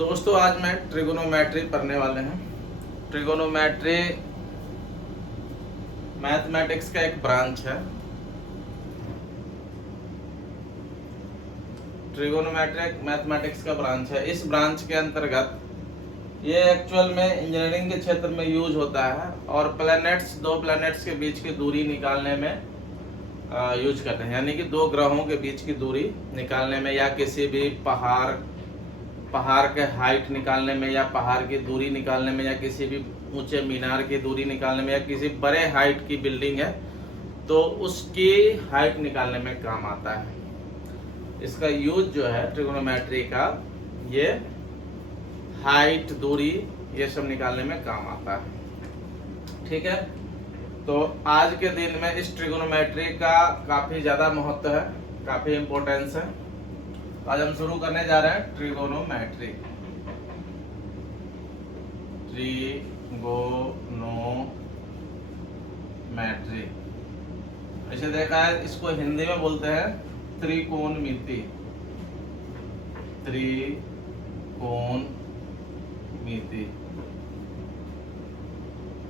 दोस्तों आज मैं ट्रिगोनोमेट्री पढ़ने वाले हैं। ट्रिगोनोमेट्री मैथमेटिक्स का एक ब्रांच है। ट्रिगोनोमेट्री एक मैथमेटिक्स का ब्रांच है। इस ब्रांच के अंतर्गत ये एक्चुअल में इंजीनियरिंग के क्षेत्र में यूज होता है और दो प्लैनेट्स के बीच की दूरी निकालने में यूज करते हैं, यानी कि दो ग्रहों के बीच की दूरी निकालने में, या किसी भी पहाड़ के हाइट निकालने में, या पहाड़ की दूरी निकालने में, या किसी भी ऊंचे मीनार की दूरी निकालने में, या किसी बड़े हाइट की बिल्डिंग है तो उसकी हाइट निकालने में काम आता है। इसका यूज जो है ट्रिगोनोमेट्री का, ये हाइट, दूरी, ये सब निकालने में काम आता है। ठीक है, तो आज के दिन में इस ट्रिगोनोमेट्री का काफी ज्यादा महत्व है, काफी इंपॉर्टेंस है। आज हम शुरू करने जा रहे हैं ट्रिगोनोमेट्री। ऐसे देखा है, इसको हिंदी में बोलते हैं त्रिकोणमिति।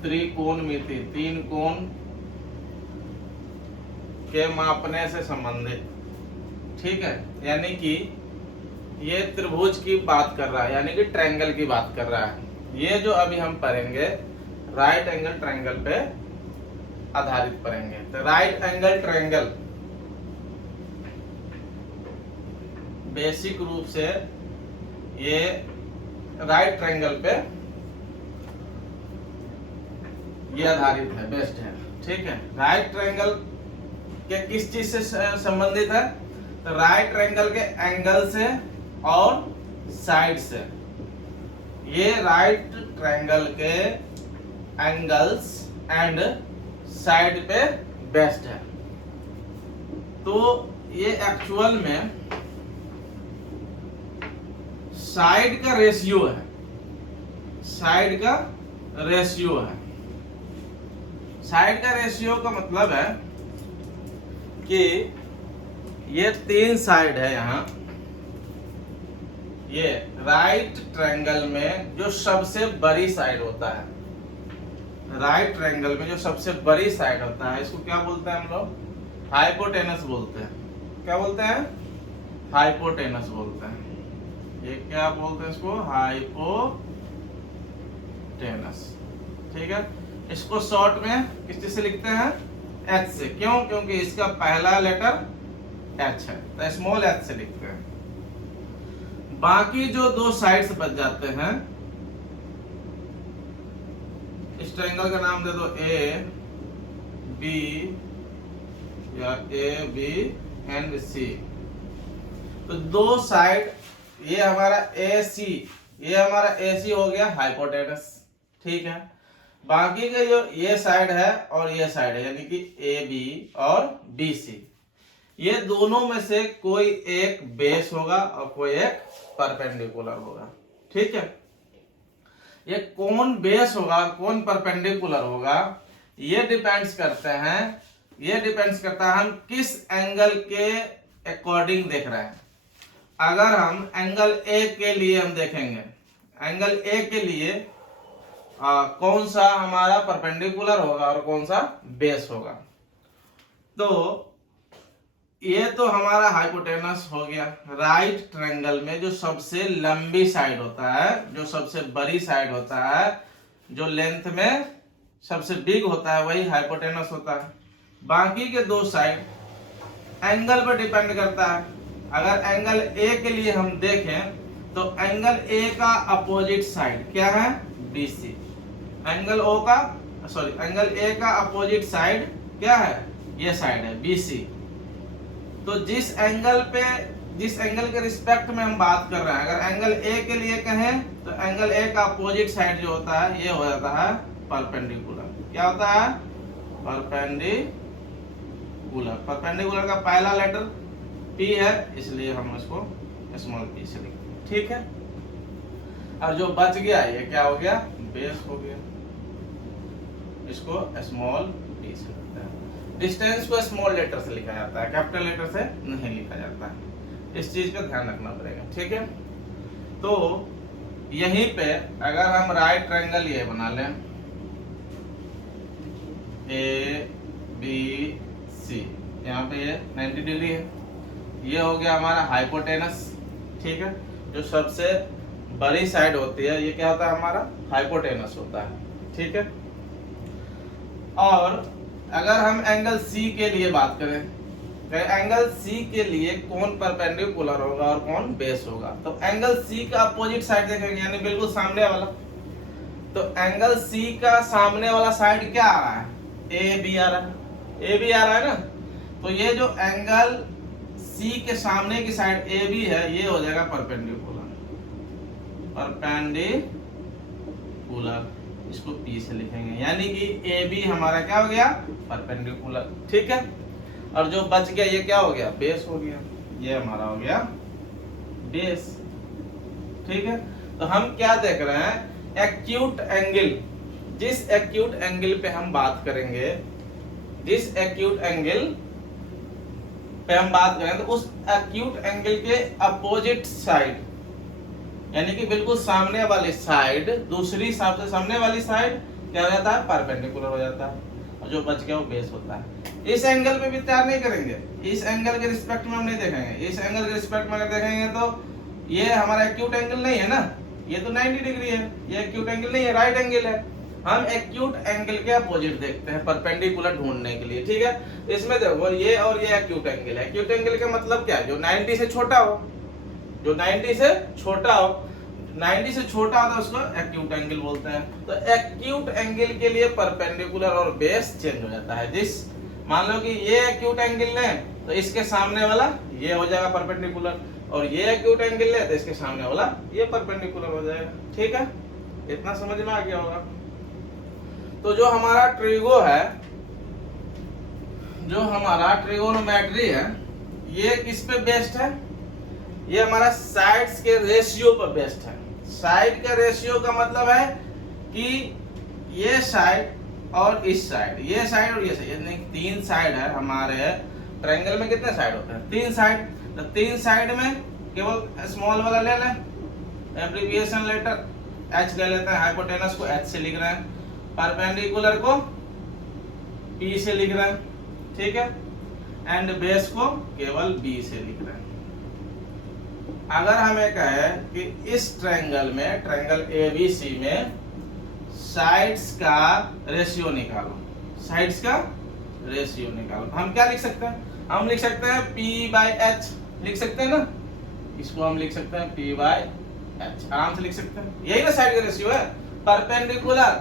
त्रिकोणमिति तीन कोण के मापने से संबंधित। ठीक है, यानी कि ये त्रिभुज की बात कर रहा है, यानी कि ट्रायंगल की बात कर रहा है। ये जो अभी हम पढ़ेंगे राइट एंगल ट्रायंगल पे आधारित पढ़ेंगे। तो राइट एंगल ट्रायंगल बेसिक रूप से ये राइट ट्रायंगल पे ये आधारित है, बेस्ड है। ठीक है, राइट ट्रायंगल के किस चीज से संबंधित है? तो राइट ट्रायंगल के एंगल से और साइड से। ये राइट ट्रायंगल के एंगल्स एंड साइड पे बेस्ड है। तो ये एक्चुअल में साइड का रेशियो है, साइड का रेशियो का मतलब है कि ये तीन साइड है। यहाँ ये राइट ट्रायंगल में जो सबसे बड़ी साइड होता है, राइट ट्रायंगल में जो सबसे बड़ी साइड होता है, इसको क्या बोलते हैं हम लोग? हाइपोटेनस बोलते हैं। क्या बोलते हैं? हाइपोटेनस बोलते हैं। ये क्या बोलते हैं इसको? हाइपोटेनस। ठीक है, इसको शॉर्ट में किस चीज से लिखते हैं? एच से। क्यों? क्योंकि इसका पहला लेटर एच है, तो स्मॉल एच से लिखते हैं। बाकी जो दो साइड्स बच जाते हैं, इस ट्रायंगल का नाम दे दो ए बी या ए बी एंड सी। तो दो साइड, ये हमारा ए सी, ये हमारा ए सी हो गया हाइपोटेनस। ठीक है, बाकी के जो ये साइड है और ये साइड है, यानी कि ए बी और बी सी, ये दोनों में से कोई एक बेस होगा और कोई एक परपेंडिकुलर होगा। ठीक है, ये कौन बेस होगा, कौन परपेंडिकुलर होगा, ये डिपेंड्स करता है हम किस एंगल के अकॉर्डिंग देख रहे हैं। अगर हम एंगल ए के लिए हम देखेंगे, एंगल ए के लिए कौन सा हमारा परपेंडिकुलर होगा और कौन सा बेस होगा। तो ये तो हमारा हाइपोटेनस हो गया। राइट ट्रायंगल में जो सबसे लंबी साइड होता है, जो सबसे बड़ी साइड होता है, जो लेंथ में सबसे बिग होता है, वही हाइपोटेनस होता है। बाकी के दो साइड एंगल पर डिपेंड करता है। अगर एंगल ए के लिए हम देखें तो एंगल ए का अपोजिट साइड क्या है? BC। एंगल ए का अपोजिट साइड क्या है? ये साइड है BC। तो जिस एंगल के रिस्पेक्ट में हम बात कर रहे हैं, अगर एंगल ए के लिए कहें तो एंगल ए का अपोजिट साइड जो होता है, ये हो जाता है परपेंडिकुलर। क्या होता है? परपेंडिकुलर का पहला लेटर P है, इसलिए हम इसको स्मॉल p से लिखते हैं। ठीक है, और जो बच गया ये क्या हो गया? बेस हो गया। इसको स्मॉल p से लिखते हैं। डिस्टेंस को स्मॉल लेटर से लिखा जाता है, कैपिटल लेटर से नहीं लिखा जाता है। इस चीज का ध्यान रखना पड़ेगा। ठीक है, तो यहीं पे अगर हम राइट ट्रायंगल ये बना लें ए बी सी, यहाँ पे ये 90 डिग्री है, ये हो गया हमारा हाइपोटेनस, ठीक है। जो सबसे बड़ी साइड होती है ये क्या होता है हमारा हाइपोटेनस होता है, ठीक है। और अगर हम एंगल सी के लिए बात करें तो एंगल सी के लिए कौन परपेंडिकुलर होगा और कौन बेस होगा, तो एंगल सी का अपोजिट साइड देखेंगे यानी बिल्कुल सामने वाला। तो एंगल सी का सामने वाला साइड क्या आ रहा है, ए बी आ रहा है, ए बी आ रहा है ना। तो ये जो एंगल सी के सामने की साइड ए बी है ये हो जाएगा परपेंडिकुलर, परपेंडिकुलर, इसको पी से लिखेंगे, यानी कि ए बी हमारा क्या हो गया परपेंडिकुलर, ठीक है। और जो बच गया ये क्या हो गया बेस हो गया, ये हमारा हो गया बेस, ठीक है। तो हम क्या देख रहे हैं एक्यूट एंगल, जिस एक्यूट एंगल पे हम बात करेंगे, जिस एक्यूट एंगल पे हम बात करें तो उस एक्यूट एंगल के अपोजिट साइड यानी कि बिल्कुल सामने वाली साइड, दूसरी सामने वाली साइड क्या हो जाता है परपेंडिकुलर हो जाता है, और जो बच गया वो बेस होता है। इस एंगल पे विचार नहीं करेंगे, इस एंगल के रिस्पेक्ट में हम नहीं देखेंगे, इस एंगल के रिस्पेक्ट में अगर देखेंगे तो ये हमारा एक्यूट एंगल नहीं है ना, ये तो 90 डिग्री है, ये एक्यूट एंगल नहीं है, राइट एंगल है। हम एक्यूट एंगल के अपोजिट देखते हैं परपेंडिकुलर ढूंढने के लिए, ठीक है। इसमें देखो ये और ये एक्यूट एंगल है, एक्यूट एंगल का मतलब क्या है जो 90 से छोटा हो, जो 90 से छोटा हो, 90 से छोटा होता है उसको एक्यूट एंगल बोलते हैं। तो एक्यूट एंगल के लिए परपेंडिकुलर और बेस चेंज हो जाता है। जिस मान लो कि ये एक्यूट एंगल ले तो इसके सामने वाला ये हो जाएगा परपेंडिकुलर, और ये एक्यूट एंगल ले तो इसके सामने वाला ये परपेंडिकुलर हो जाएगा, ठीक है। इतना समझ में आ गया होगा। तो जो हमारा ट्रिगो है, जो हमारा ट्रिगोनोमेट्री है, ये किस पे बेस्ड है, ये हमारा साइड्स के रेशियो पर बेस्ड है। साइड का रेशियो का मतलब है कि ये साइड और इस साइड, ये साइड और ये साइड, यानी 3 साइड है हमारे ट्रायंगल में। कितने साइड होते हैं 3 साइड, तो 3 साइड में केवल स्मॉल वाला ले लें, एब्रिविएशन लेटर h ले लेते हैं, हाइपोटेनस को h से लिख रहे हैं, परपेंडिकुलर को p से लिख रहे हैं, ठीक है, एंड बेस को केवल b से लिख रहे हैं। अगर हमें कहे कि इस ट्रायंगल में, ट्रायंगल ABC में साइड्स का रेशियो निकालो, साइड्स का रेशियो निकालो, हम क्या लिख सकते हैं, हम लिख सकते हैं p/h लिख सकते हैं ना, इसको हम लिख सकते हैं p/h, आराम से लिख सकते हैं, यही ना साइड का रेशियो है, परपेंडिकुलर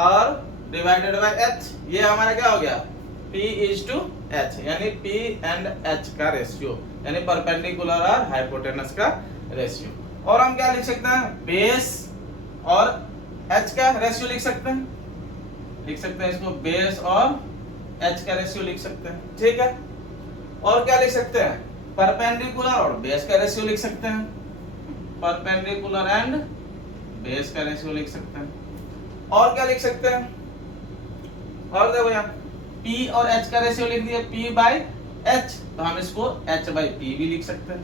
और डिवाइडेड बाय h, ये हमारा क्या हो गया p/h, यानी p एंड h का रेशियो, यानी परपेंडिकुलर और हाइपोटेनस का रेशियो। और हम क्या लिख सकते हैं बेस और h का रेशियो लिख सकते हैं इसको बेस और h का रेशियो लिख सकते हैं, ठीक है। और क्या लिख सकते हैं परपेंडिकुलर और बेस का रेशियो लिख सकते हैं, परपेंडिकुलर एंड बेस का रेशियो लिख सकते हैं। और क्या लिख सकते हैं, और देखो यहाँ p और h का रेशियो लिख दिया p/h, तो हम इसको h/p भी लिख सकते हैं,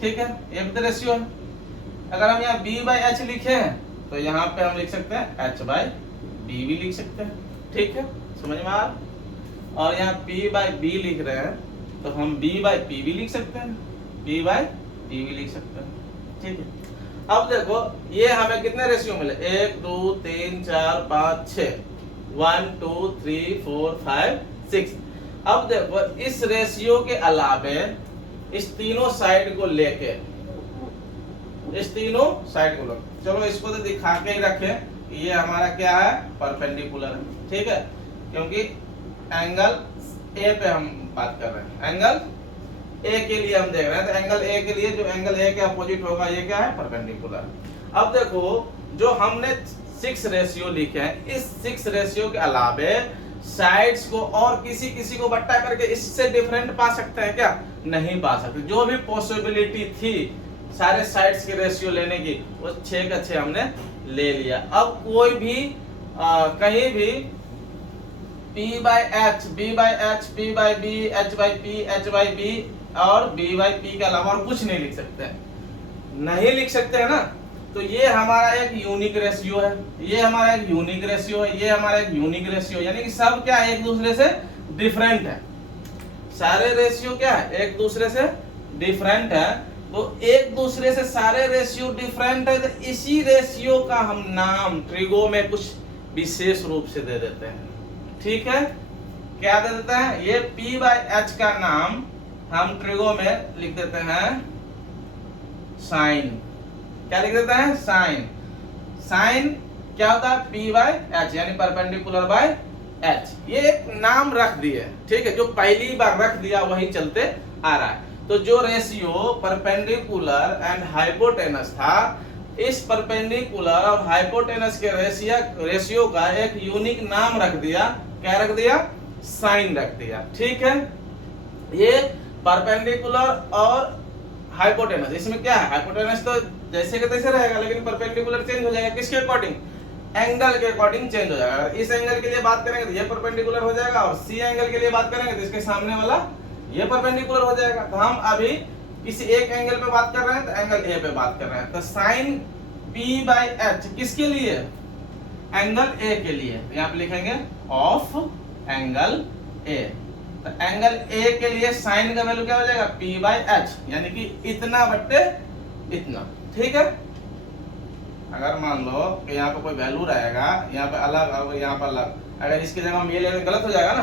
ठीक है, ये भी तो रेशियो है। अगर हम यहाँ b/h लिखे हैं तो यहाँ पे हम लिख सकते हैं h/b भी लिख सकते हैं, ठीक है, समझ में आ रहा। और यहाँ p/b लिख रहे हैं तो हम b/p भी लिख सकते हैं, p/p भी लिख सकते हैं, ठीक है। अब देखो ये हमें कितने रेशियो मिले 1 2 3 4 5 6, 1 2 3 4 5 6। अब देखो इस रेशियो के अलावे इस तीनों साइड को लेके, इस तीनों साइड को लेके, चलो इसको तो दिखा के ही रखें, ये हमारा क्या है परपेंडिकुलर है, ठीक है, क्योंकि एंगल ए पे हम बात कर रहे हैं, एंगल ए के लिए हम देख रहे हैं, तो एंगल ए के लिए जो एंगल ए के अपोजिट होगा ये क्या है परपेंडिकुलर। अब देखो जो हमने 6 रेशियो लिखे हैं, इस 6 रेशियो के अलावे साइड्स को और किसी को बट्टा करके इससे डिफरेंट पा सकते हैं क्या, नहीं पा सकते। जो भी पॉसिबिलिटी थी सारे साइड्स के रेशियो लेने की वो 6 का 6 हमने ले लिया। अब कोई भी कहीं भी p/h, b/h, p/b, h/p, h/b और b/p के अलावा और कुछ नहीं लिख सकते हैं, नहीं लिख सकते हैं ना। तो ये हमारा एक यूनिक रेशियो है, ये हमारा एक यूनिक रेशियो है, ये हमारा एक यूनिक रेशियो, यानी कि सब क्या है, एक दूसरे से डिफरेंट है। सारे रेशियो क्या है, एक दूसरे से डिफरेंट है। तो एक दूसरे से सारे रेशियो डिफरेंट है, तो इसी रेशियो का हम नाम ट्रिगो में कुछ विशेष रूप से दे देते हैं। ठीक है, क्या दे देते हैं, ये P/H का नाम हम ट्रिगो में लिख देते हैं साइन। क्या लिख देते हैं, साइन। साइन क्या होता है, P/H यानी परपेंडिकुलर बाय H। ये एक नाम रख दिए, ठीक है, जो पहली बार रख दिया वही चलते आ रहा है। तो जो रेशियो परपेंडिकुलर एंड हाइपोटेनस था, इस परपेंडिकुलर और हाइपोटेनस के रेशियो का एक यूनिक नाम रख दिया। क्या रख दिया, साइन रख दिया। ठीक है, ये परपेंडिकुलर और हाइपोटेनस, इसमें क्या है, हाइपोटेनस तो जैसे के तैसे रहेगा, लेकिन परपेंडिकुलर चेंज हो जाएगा। किसके अकॉर्डिंग, एंगल के अकॉर्डिंग चेंज हो जाएगा। इस एंगल के लिए बात करेंगे तो ये परपेंडिकुलर हो जाएगा, और सी एंगल के लिए बात करेंगे तो इसके सामने वाला ये परपेंडिकुलर हो जाएगा। तो हम अभी किसी एक एंगल पे बात कर रहे हैं, तो एंगल ए पे बात कर रहे हैं। तो साइन P/H किसके लिए, एंगल ए के लिए। तो यहाँ पे लिखेंगे ऑफ एंगल ए। तो एंगल ए के लिए साइन का वैल्यू क्या हो जाएगा, P/H, यानी कि इतना बट्टे इतना। ठीक है, अगर मान लो कि यहाँ पे कोई वैल्यू रहेगा, यहाँ पे अलग और यहाँ पे अलग, अगर इसकी जगह हम ये ले गलत हो जाएगा ना।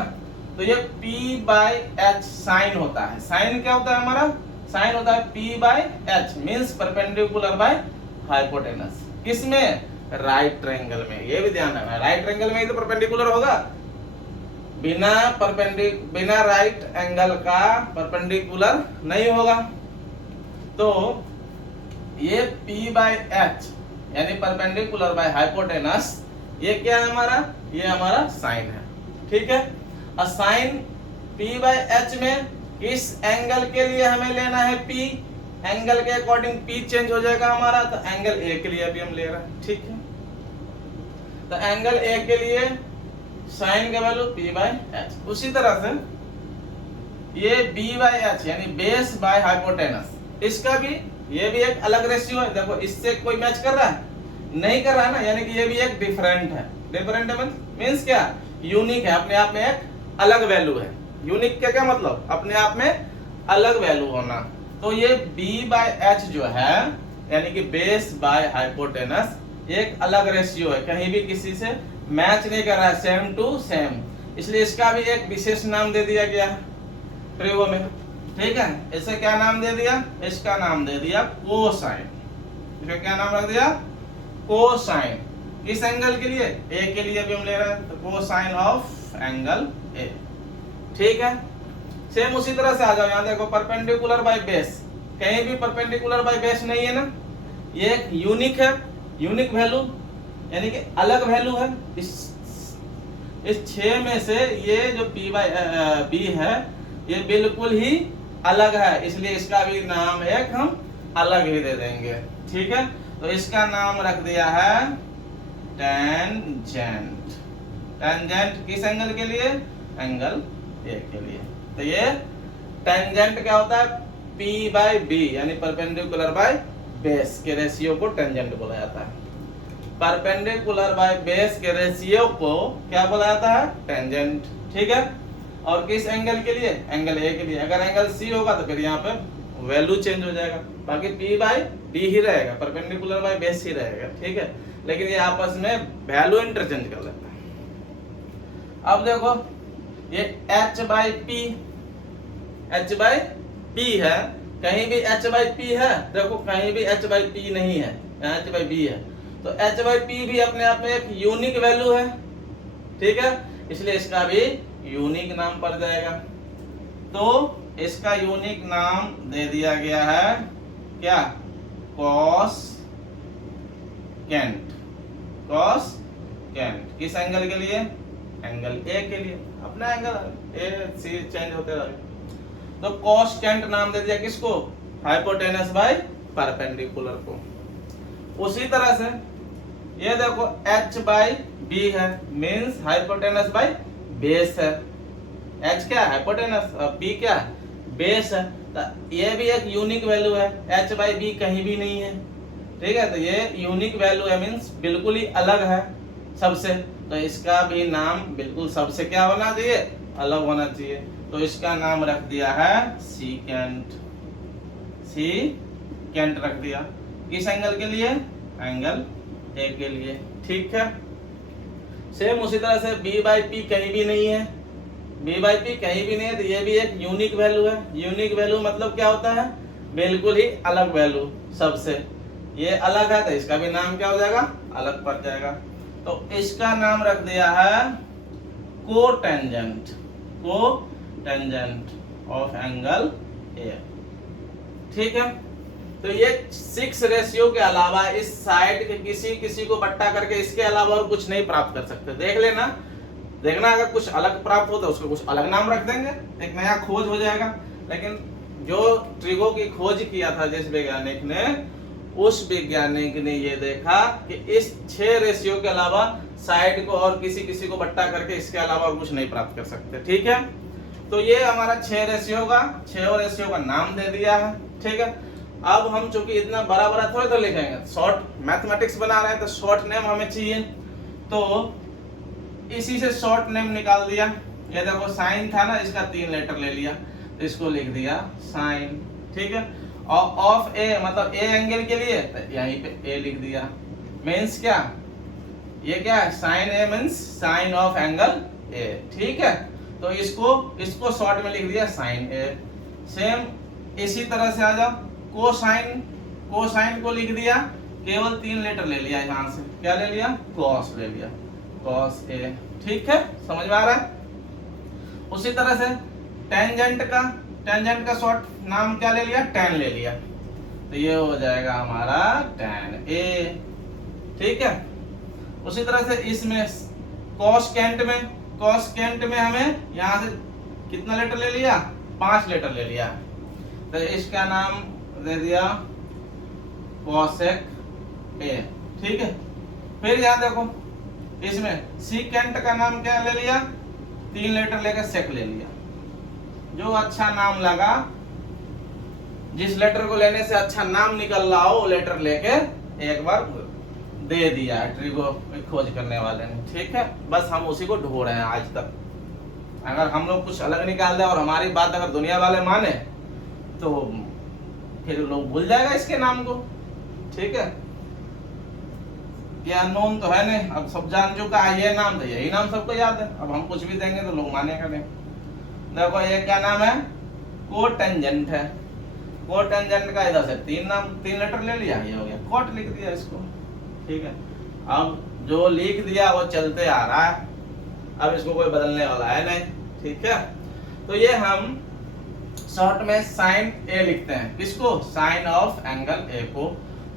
तो ये P/H साइन होता है। साइन क्या होता है हमारा, साइन होता है P/H means perpendicular by hypotenuse. किसमें, राइट ट्रायंगल में। ये भी ध्यान रखना, राइट ट्रायंगल में ही तो परपेंडिकुलर होगा। बिना राइट एंगल का परपेंडिकुलर नहीं होगा। तो ये P/H यानी परपेंडिकुलर बाय हाइपोटेनस, ये क्या है हमारा, ये हमारा साइन है। ठीक है, और साइन P/H में इस एंगल के लिए हमें लेना है P, एंगल के अकॉर्डिंग P चेंज हो जाएगा हमारा। तो एंगल A के लिए अभी हम ले रहे हैं। ठीक है, तो एंगल A के लिए साइन का वैल्यू P/H। उसी तरह से ये B/H यानी बेस बाय हाइपोटेनस, इसका भी ये भी एक अलग रेशियो है। देखो इससे कोई मैच कर रहा है, नहीं कर रहा है ना, यानी कि ये भी एक डिफरेंट है। डिफरेंट है मींस क्या, यूनिक है, अपने आप में एक अलग वैल्यू है। यूनिक का क्या मतलब, अपने आप में अलग वैल्यू होना। तो ये B/H जो है, यानी कि बेस बाय हाइपोटेनस, एक अलग रेशियो है, कहीं भी किसी से मैच नहीं कर रहा है, सेम टू सेम। इसलिए इसका भी एक विशेष नाम दे दिया गया ट्रिगो में। ठीक है, इसे क्या नाम दे दिया, इसका नाम दे दिया कोसाइन। इसका क्या नाम रख दिया, कोसाइन। किस एंगल के लिए, ए के लिए भी हम ले रहे हैं, तो कोसाइन ऑफ एंगल ए। ठीक है, सेम उसी तरह से आ जाओ। यहाँ देखो परपेंडिकुलर बाय बेस, कहीं भी परपेंडिकुलर बाय बेस नहीं है ना, ये एक यूनिक है, यूनिक वैल्यू यानी कि अलग वैल्यू है। इस 6 में से ये जो P/B है, ये बिल्कुल ही अलग है, इसलिए इसका भी नाम एक हम अलग ही दे देंगे। ठीक है, तो इसका नाम रख दिया है टेंजेंट। टेंजेंट किस एंगल के लिए, एंगल ए के लिए। तो ये टेंजेंट क्या होता है, P/B यानी परपेंडिकुलर बाय बेस के रेशियो को टेंजेंट बोला जाता है। परपेंडिकुलर बाय बेस के रेशियो को क्या बोला जाता है, टेंजेंट। ठीक है, और किस एंगल के लिए, एंगल ए के लिए। अगर एंगल सी होगा तो फिर यहाँ पे वैल्यू चेंज हो जाएगा, बाकी P/B ही रहेगा, परपेंडिकुलर बाय बेस ही रहेगा। ठीक है, लेकिन ये आपस में वैल्यू इंटरचेंज कर लेता है। अब देखो ये H/P, H/P है, कहीं भी H/P है, देखो कहीं भी H/P नहीं है, यहाँ H/B है। तो H/P भी अपने आप में एक यूनिक वैल्यू है। ठीक है, इसलिए इसका भी यूनिक नाम पड़ जाएगा। तो इसका यूनिक नाम दे दिया गया है क्या, कॉस कैंट। कॉस कैंट किस एंगल के लिए, एंगल ए के लिए। अपना एंगल ए सी चेंज होते रहे, तो कॉस कैंट नाम दे दिया किसको, हाइपोटेनस बाय परपेंडिकुलर को। उसी तरह से ये देखो H/B है, मींस हाइपोटेनस बाय बेस है। H क्या है, हाइपोटेनस, और B क्या है, बेस है। तो ये भी एक यूनिक वैल्यू है, H/B कहीं भी नहीं है, ठीक है। तो ये यूनिक वैल्यू है, मीन्स बिल्कुल ही अलग है सबसे, तो इसका भी नाम बिल्कुल सबसे क्या होना चाहिए, अलग होना चाहिए। तो इसका नाम रख दिया है सीकेंट, सीकेंट रख दिया। किस एंगल के लिए, एंगल ए के लिए, ठीक है। सेम उसी तरह से बी बाई पी कहीं भी नहीं है, बी बाई पी कहीं भी नहीं है, तो ये भी एक यूनिक वैल्यू है। यूनिक वैल्यू मतलब क्या होता है, बिल्कुल ही अलग वैल्यू सबसे, ये अलग है तो इसका भी नाम क्या हो जाएगा, अलग पड़ जाएगा। तो इसका नाम रख दिया है cotangent, cotangent of angle A, ठीक है। तो ये 6 रेशियो के अलावा इस साइड के किसी को बट्टा करके इसके अलावा और कुछ नहीं प्राप्त कर सकते। देख लेना, देखना अगर कुछ अलग प्राप्त होता है उसको कुछ अलग नाम रख देंगे, एक नया खोज हो जाएगा। लेकिन जो ट्रिगो की खोज किया था जिस वैज्ञानिक ने, उस वैज्ञानिक ने ये देखा कि इस 6 रेशियो के अलावा साइड को और किसी को बट्टा करके इसके अलावा और कुछ नहीं प्राप्त कर सकते, ठीक है। तो ये हमारा 6 रेशियो का नाम दे दिया है, ठीक है। अब हम चूंकि इतना बड़ा बड़ा थोड़े तो लिखेंगे, शॉर्ट मैथमेटिक्स बना रहे हैं तो शॉर्ट नेम हमें चाहिए, तो इसी से शॉर्ट नेम निकाल दिया। ये देखो साइन था ना, इसका 3 लेटर ले लिया, तो इसको लिख दिया साइन, ठीक है। और ऑफ ए मतलब ए एंगल के लिए तो यहीं पे ए लिख दिया। मीन्स क्या, ये क्या है, sine A means sine of angle A, ठीक है। तो इसको शॉर्ट में लिख दिया साइन ए। सेम इसी तरह से आ जाओ, कोसाइन को लिख दिया, केवल 3 लेटर ले लिया, यहां से क्या ले लिया, कॉस ले लिया, कॉस ए, ठीक है, समझ में आ रहा है। उसी तरह से टेंजेंट का शॉर्ट नाम क्या ले लिया, टेन ले लिया, तो ये हो जाएगा हमारा टेन ए, ठीक है। उसी तरह से इसमें कॉसकेंट में हमें यहां से कितना लेटर ले लिया, 5 लेटर ले लिया, तो इसका नाम दे दिया कॉसेक ए, ठीक है। फिर यहां देखो इसमें सीकेंट का नाम क्या ले लिया, 3 लेटर लेकर सेक ले लिया। जो अच्छा नाम लगा, जिस लेटर को लेने से अच्छा नाम निकल रहा हो वो लेटर लेके एक बार दे दिया है ट्रिगो खोज करने वाले ने, ठीक है। बस हम उसी को ढूंढ रहे हैं आज तक। अगर हम लोग कुछ अलग निकाल दे और हमारी बात अगर दुनिया वाले माने तो फिर लोग भूल जाएगा इसके नाम को, ठीक है। ये अननोन तो है नहीं, अब सब जान चुका है ये नाम, तो यही नाम सबको याद है। अब हम कुछ भी देंगे तो लोग मानेगा नहीं। देखो ये क्या नाम है, कोटेंजेंट है। कोटेंजेंट का इधर से 3 लेटर ले लिया, ये हो गया कोट, लिख दिया इसको, ठीक है। अब जो लिख दिया वो चलते आ रहा है, अब इसको कोई बदलने वाला है नहीं, ठीक है। तो ये हम शॉर्ट में साइन ए लिखते हैं, किसको, साइन ऑफ एंगल ए को।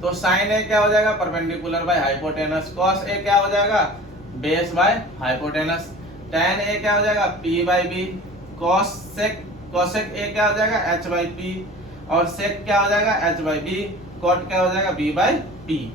तो साइन ए क्या हो जाएगा, perpendicular by hypotenuse. Cos A क्या हो जाएगा, base by hypotenuse. Tan A क्या हो जाएगा, P by B. Cosec A क्या हो जाएगा, एच बाय पी। और सेक क्या हो जाएगा, एच बाय बी। कॉट क्या हो जाएगा, बी बाय पी।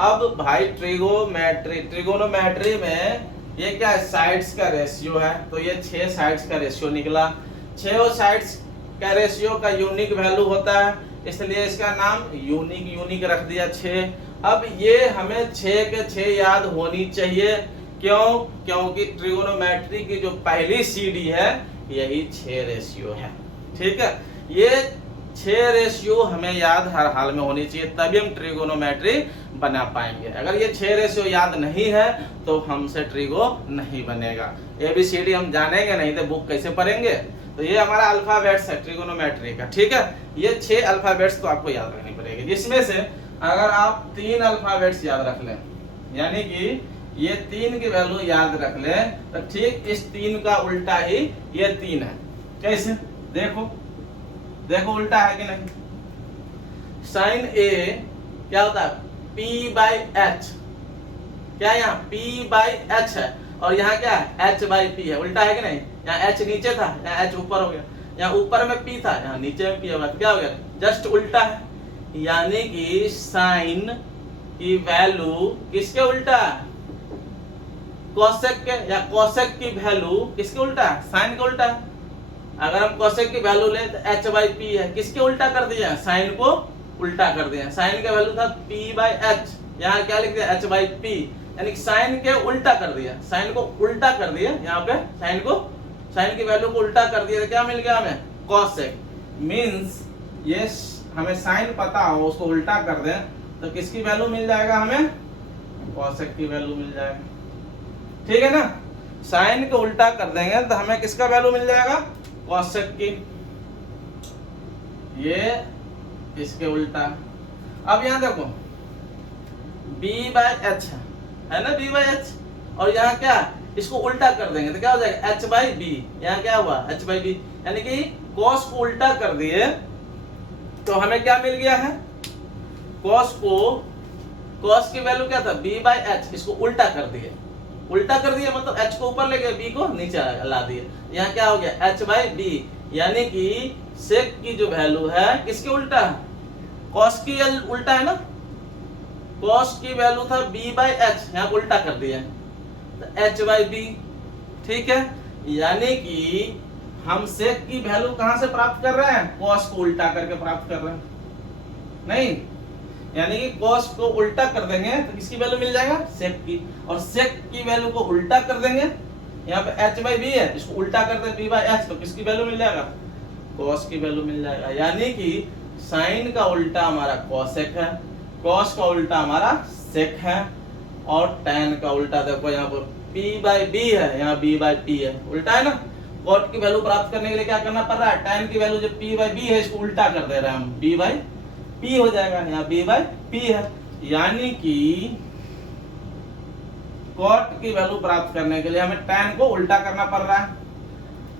अब भाई ट्रिगोनोमेट्री में ये क्या है, साइड्स का रेशियो है, तो ये 6 साइड्स का रेशियो निकला। 6 साइड्स का रेशियो का यूनिक वैल्यू होता है, इसलिए इसका नाम यूनिक रख दिया 6। अब ये हमें 6 के 6 याद होनी चाहिए, क्यों, क्योंकि ट्रिगोनोमेट्री की जो पहली सीढ़ी है यही 6 रेशियो है, ठीक है। ये 6 रेशियो हमें याद हर हाल में होनी चाहिए, तभी हम ट्रिगोनोमेट्री बना पाएंगे। अगर ये 6 रेशियो याद नहीं है तो हमसे ट्रिगो नहीं बनेगा। ABCD हम जानेंगे नहीं तो बुक कैसे पढ़ेंगे। तो ये हमारा अल्फाबेट्स है ट्रिगोनोमेट्री का, ठीक है। ये 6 अल्फाबेट्स तो आपको याद रखनी पड़ेगी, जिसमें से अगर आप 3 अल्फाबेट्स याद रख लें, यानी कि ये 3 की वैल्यू याद रख लें, तो ठीक इस 3 का उल्टा ही ये 3 है। कैसे, देखो उल्टा है कि नहीं। साइन ए क्या होता है, P बाई एच, क्या यहाँ P बाई एच है, और यहाँ क्या है, H बाई P है। उल्टा है कि नहीं, यहाँ H नीचे था, यहाँ H ऊपर हो गया, यहाँ ऊपर में P था, यहाँ नीचे में P होगा, क्या हो गया, जस्ट उल्टा है। यानी कि साइन की वैल्यू किसके उल्टा है, कोसेक के, या कोसेक की वैल्यू किसके उल्टा है, साइन के उल्टा है। अगर हम कोसेक की वैल्यू लें तो H बाई P है, किसके उल्टा कर दिया, साइन को उल्टा कर दिया। साइन का वैल्यू था p बाई एच, यहाँ क्या लिख दिया h बाई p, यानी साइन के उल्टा कर दिया, साइन को उल्टा कर दिया, यहाँ पे साइन की वैल्यू को उल्टा कर दिया तो क्या मिल गया हमें कॉसेक। मींस ये हमें साइन पता हो उसको उल्टा कर दें तो किसकी वैल्यू मिल जाएगा, हमें कॉसेक की वैल्यू मिल जाएगा। ठीक है ना, साइन को उल्टा कर देंगे तो हमें किसका वैल्यू मिल जाएगा, कॉसेक की, ये इसके उल्टा। अब यहाँ देखो b बाय एच है ना, b बाय एच, और यहाँ क्या इसको उल्टा कर देंगे तो क्या हो जाएगा h बाई बी, यहाँ क्या हुआ h बाई बी, यानी कि cos को उल्टा कर दिए तो हमें क्या मिल गया है, cos की वैल्यू क्या था b बाई एच, इसको उल्टा कर दिए मतलब h को ऊपर ले गए b को नीचे ला दिए, यहाँ क्या हो गया h बाई बी, यानी कि सेक की जो वैल्यू है किसके उल्टा है, cos की उल्टा है ना, cos की वैल्यू था b बाई एच, यहाँ उल्टा कर दिया तो h बाई बी। ठीक है, यानी कि हम सेक की वैल्यू कहां से प्राप्त कर रहे हैं, cos को उल्टा करके प्राप्त कर रहे हैं, नहीं, यानी कि cos को उल्टा कर देंगे तो किसकी वैल्यू मिल जाएगा, सेक की, और सेक की वैल्यू को उल्टा कर देंगे, यहाँ पे h बाई बी है, इसको उल्टा कर दें b बाई एच तो किसकी वैल्यू मिल जाएगा, cos की वैल्यू मिल जाएगा। यानी कि साइन का उल्टा हमारा cosec है, cos का उल्टा हमारा sec है, और tan का उल्टा देखो यहाँ पर p बाई b है, यहाँ b बाई p है, उल्टा है ना। cot की वैल्यू प्राप्त करने के लिए क्या करना पड़ रहा है, tan की वैल्यू जो p बाई b है इसको उल्टा कर दे रहे हैं हम, b बाई p हो जाएगा, यहाँ b बाई p है, यानी कि cot की वैल्यू प्राप्त करने के लिए हमें tan को उल्टा करना पड़ रहा है,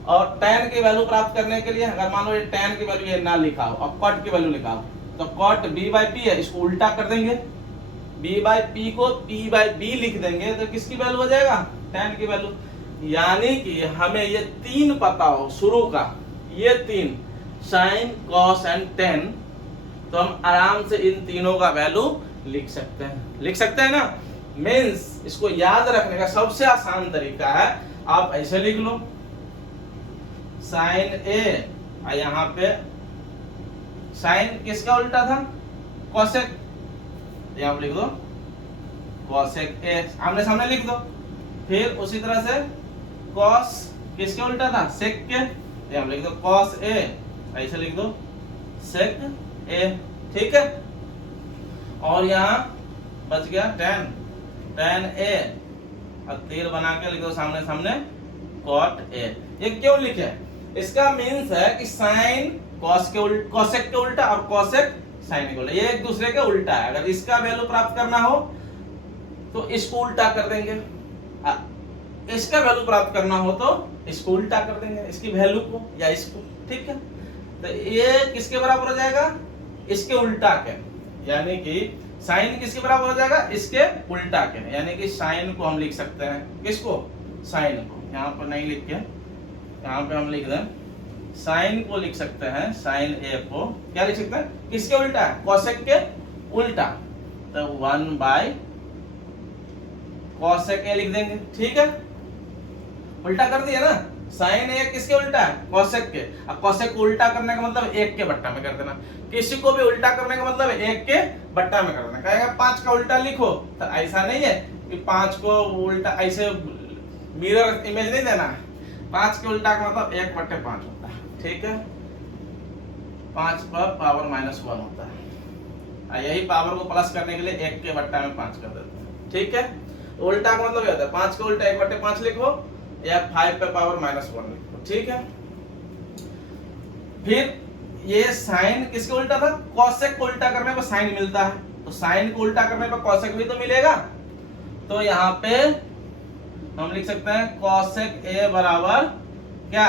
और tan की वैल्यू प्राप्त करने के लिए अगर मान लो ये tan की वैल्यू ये ना लिखा हो और cot की वैल्यू लिखा हो तो cot b बाई p है, इसको उल्टा कर देंगे, b बाई p को p बाई b लिख देंगे तो किसकी वैल्यू हो जाएगा, tan की वैल्यू। यानी कि हमें ये तीन पता हो शुरू का, ये तीन sin cos एंड tan, तो हम आराम से इन तीनों का वैल्यू लिख सकते हैं ना। मींस इसको याद रखने का सबसे आसान तरीका है, आप ऐसे लिख लो साइन ए, और यहाँ पे साइन किसका उल्टा था, कॉसेक, यहाँ लिख दो कॉसेक ए, आमने सामने लिख दो, फिर उसी तरह से कॉस किसके उल्टा था, सेक के, यहाँ लिख दो कॉस ए, ऐसे लिख दो सेक ए। ठीक है, और यहाँ बच गया tan ए, और तीर बना के लिख दो सामने सामने cot ए। ये क्यों लिखे, इसका मीन्स है कि साइन कॉसेक के उल्टा और कॉसेक साइन के उल्टा, ये एक दूसरे के उल्टा है। अगर इसका वैल्यू प्राप्त करना हो तो इसको उल्टा कर देंगे, इसका वैल्यू प्राप्त करना हो तो इसको उल्टा कर देंगे, इसकी वैल्यू को या इसको। ठीक है, तो ये किसके बराबर हो जाएगा, इसके उल्टा के, यानी कि साइन किसके बराबर हो जाएगा, इसके उल्टा के, यानी कि साइन को हम लिख सकते हैं, किसको, साइन को, यहाँ पर नहीं लिख के यहाँ पे हम लिख दें साइन को लिख सकते हैं, साइन ए को क्या लिख सकते हैं, किसके उल्टा है, कॉसेक के उल्टा, तो 1 बाय कॉसेक ए लिख देंगे। ठीक है, उल्टा कर दिया ना, साइन ए किसके उल्टा है, कॉसेक के, अब कॉसेक को उल्टा करने का मतलब एक के बट्टा में कर देना, किसी को भी उल्टा करने का मतलब एक के बट्टा में कर देना। कहेगा 5 का उल्टा लिखो, तो ऐसा नहीं है कि 5 को उल्टा ऐसे मिरर इमेज नहीं देना, 5 के उल्टा का मतलब 1/5 होता है। ठीक है, 5 पर पावर -1 होता है, यही पावर को प्लस करने के लिए 1 के बट्टा में 5 कर देते हैं। ठीक है, उल्टा का मतलब ये होता है 5 के उल्टा 1/5 लिखो या 5 पे पावर -1 लिखो। ठीक है, फिर ये साइन किसके उल्टा था, कॉसेक को उल्टा करने पर साइन मिलता है, तो साइन को उल्टा करने पर कॉसेक भी तो मिलेगा, तो यहाँ पे हम लिख सकते हैं कॉसेक ए बराबर क्या,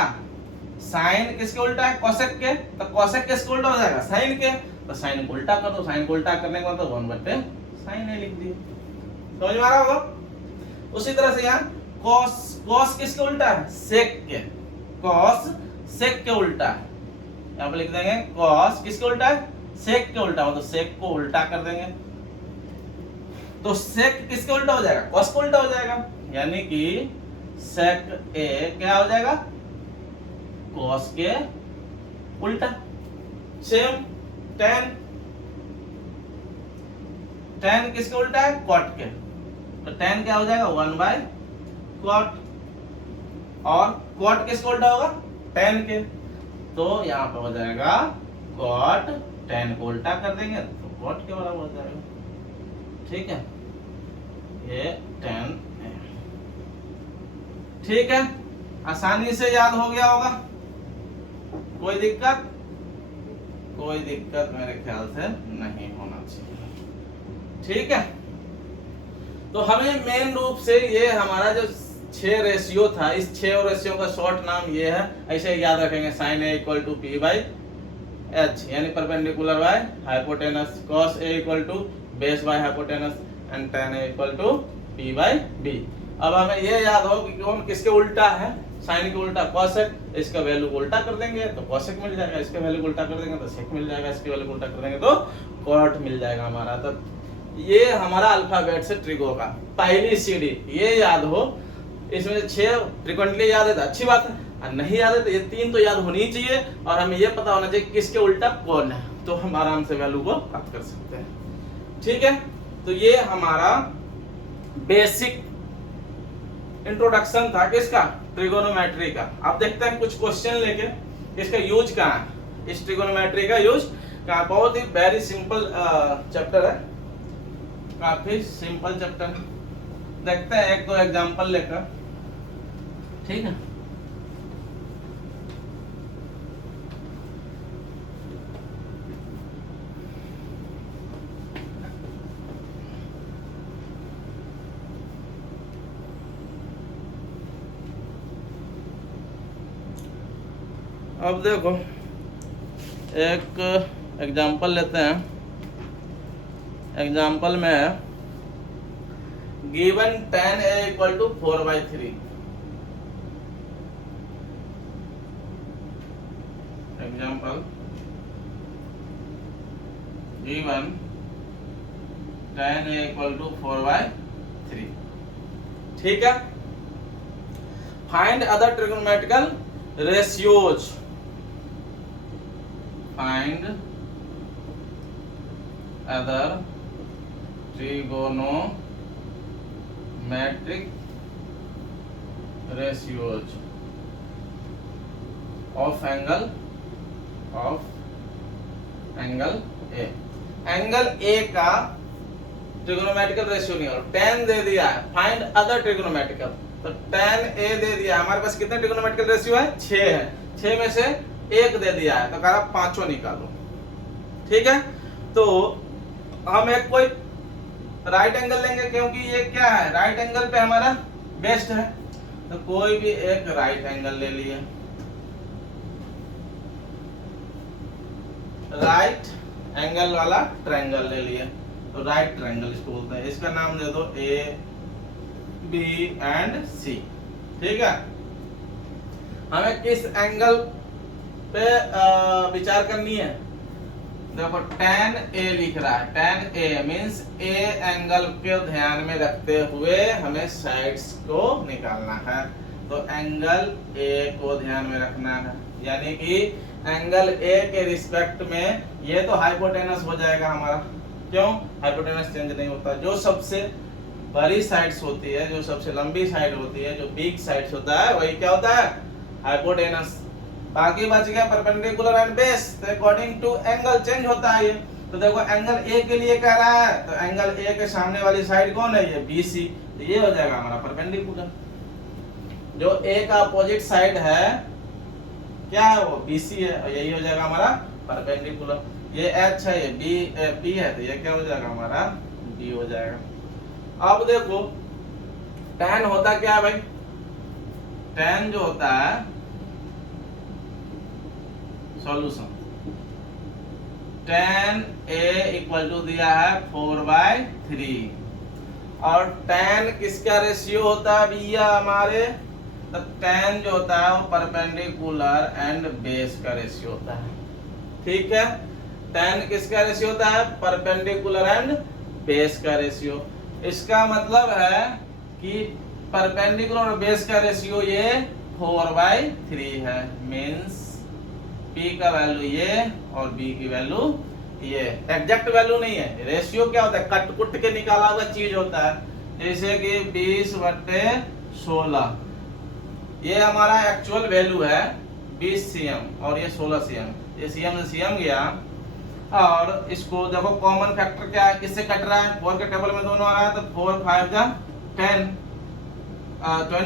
साइन किसके उल्टा है, कॉसेक के, तो कॉसेक किसके उल्टा हो जाएगा, साइन के, तो साइन को उल्टा कर दो, साइन को उल्टा करने के बाद 1/sin ए लिख दिए। समझ में आ रहा होगा। उसी तरह से यहाँ कॉस किसके उल्टा है, सेक के, कॉस सेक के उल्टा है, यहाँ पे लिख देंगे कॉस किसके उल्टा है, सेक के उल्टा, मतलब सेक को उल्टा कर देंगे, तो सेक किसके उल्टा हो जाएगा, कॉस को उल्टा हो जाएगा, यानी कि सेक ए क्या हो जाएगा, कॉस के उल्टा। सेम tan tan किसके उल्टा है? cot के। तो tan क्या हो जाएगा? 1/cot। और cot किसके उल्टा होगा? tan के। तो यहाँ पे हो जाएगा cot tan को उल्टा कर देंगे तो cot के बराबर हो जाएगा। ठीक है, ये tan है। ठीक है, आसानी से याद हो गया होगा। कोई दिक्कत? कोई दिक्कत मेरे ख्याल से नहीं होना चाहिए। ठीक है, तो हमें मेन रूप से ये हमारा जो 6 रेशियो था, इस 6 रेशियो का शॉर्ट नाम ये है। ऐसे याद रखेंगे, sin A equal to P by H, यानी perpendicular by hypotenuse, cos A equal to base by hypotenuse and tan A equal to P by B। अब हमें ये याद हो कि कौन किसके उल्टा है? साइन के उल्टा cosec, इसका वैल्यू को उल्टा कर देंगे तो cosec मिल जाएगा, इसका वैल्यू को उल्टा कर देंगे तो sec मिल जाएगा, इसके वैल्यू को उल्टा कर देंगे तो cot मिल जाएगा हमारा। तो ये हमारा अल्फाबेट से ट्रिगो का पहली सीढ़ी ये याद हो। इसमें 6 फ्रीक्वेंटली याद है तो अच्छी बात है, और नहीं याद है तो ये 3 तो याद होनी चाहिए, और हमें ये पता होना चाहिए किसके उल्टा कौन है, तो हम आराम से वैल्यू को प्राप्त कर सकते हैं। ठीक है, तो ये हमारा बेसिक इंट्रोडक्शन था किसका? ट्रिगोनोमेट्री का। आप देखते हैं कुछ क्वेश्चन लेके इसका यूज कहाँ है, इस ट्रिगोनोमेट्री का यूज कहाँ? बहुत ही वेरी सिंपल चैप्टर है, काफी सिंपल चैप्टर है। देखते हैं एक दो एग्जांपल लेकर। ठीक है, अब देखो एक एग्जांपल लेते हैं। एग्जांपल में है given tan A equal to 4/3। Example given tan A equal to 4/3। ठीक है, find other trigonometrical ratios. Find other trigonometric ratios of angle A. Angle A का ट्रिगोनोमेट्रिकल रेशियो नहीं, और tan दे दिया है, फाइंड अदर ट्रिगोनोमेट्रिकल। तो tan A दे दिया, हमारे पास कितने ट्रिगोनोमेट्रिकल रेशियो है? 6 है। 6 में से 1 दे दिया है, तो कह रहा पांचों निकालो। ठीक है, तो हम एक कोई राइट एंगल लेंगे, क्योंकि ये क्या है? राइट एंगल पे हमारा बेस्ट है, तो कोई भी एक राइट एंगल ले लिए। राइट एंगल वाला ट्रायंगल ले लिए, तो राइट ट्रायंगल इसको बोलते हैं। इसका नाम दे दो A B एंड C। ठीक है, हमें किस एंगल पे विचार करनी है? देखो tan A लिख रहा है, tan A means A angle को ध्यान में रखते हुए हमें साइड्स को निकालना है। तो एंगल A को ध्यान में रखना है, यानी कि एंगल A के रिस्पेक्ट में ये तो हाइपोटेनस हो जाएगा हमारा। क्यों? हाइपोटेनस चेंज नहीं होता। जो सबसे बड़ी साइड्स होती है, जो सबसे लंबी साइड होती है, जो बिग साइड्स होता है, वही क्या होता है? हाइपोटेनस। बाकी बच गया परपेंडिकुलर एंड बेस, तो अकॉर्डिंग टू एंगल चेंज होता है ये। तो देखो एंगल ए के लिए कह रहा है, तो एंगल ए के सामने वाली साइड कौन है? ये BC। तो ये हो जाएगा हमारा परपेंडिकुलर। जो ए का अपोजिट साइड है क्या है? वो BC है, और यही हो जाएगा हमारा परपेंडिकुलर। ये H है, ये P है, तो ये क्या हो जाएगा हमारा? B हो जाएगा। अब देखो tan होता क्या है भाई? tan जो होता है solution, tan A equal to दिया है 4/3, और tan किसका रेशियो होता है भैया हमारे? तो tan जो होता है वो परपेंडिकुलर एंड बेस का रेशियो होता है। ठीक है, tan किसका रेशियो होता है? परपेंडिकुलर एंड बेस का रेशियो। इसका मतलब है कि परपेंडिकुलर और बेस का रेशियो ये 4/3 है। मींस P का वैल्यू ये और B की वैल्यू ये एग्जैक्ट वैल्यू नहीं है। रेशियो क्या होता है, कट कुट के निकाला हुआ चीज होता है। जैसे कि 20/16 ये हमारा एक्चुअल वैल्यू है 20 cm और ये 16 cm। ये cm से cm गया। और इसको देखो कॉमन फैक्टर क्या है, किससे कट रहा है, 4 के टेबल में दोनों आ रहा है, तो 4 5 जा 10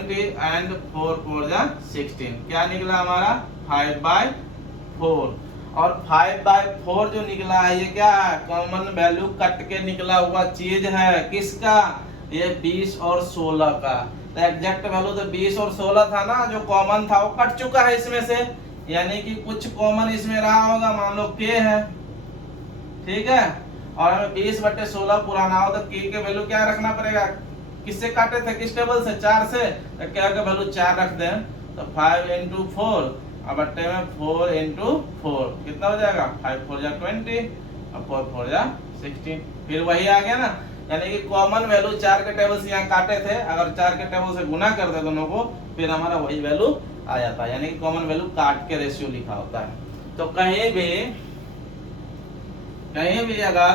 20 एंड 4 4 जा 16। क्या निकला हमारा 5/4। और 5/4 जो निकला है ये क्या है, कॉमन वैल्यू कट के निकला हुआ चीज है। किसका, ये 20 और 16 का। तो एग्जैक्ट वैल्यू तो 20 और 16 था ना, जो कॉमन था वो कट चुका है इसमें से, यानी कि कुछ कॉमन इसमें रहा होगा, मान लो k है, ठीक है। और हमें 20/16 पुराना हो तो k के वैल्यू क्या रखना पड़ेगा, किससे काटे थे, किस टेबल से, 4 से, तो k का वैल्यू 4 रख दें, तो 5 × 4 और बट्टे में 4 × 4 कितना हो जाएगा, 5 4 जा 20 और 4 4 जा 16। फिर वही आ गया ना, यानी कि कॉमन वैल्यू 4 के टेबल से यहाँ काटे थे, अगर 4 के टेबल से गुना कर दे दोनों को, फिर हमारा वही वैल्यू आ जाता है, यानी कि कॉमन वैल्यू काट के रेशियो लिखा होता है। तो कहीं भी अगर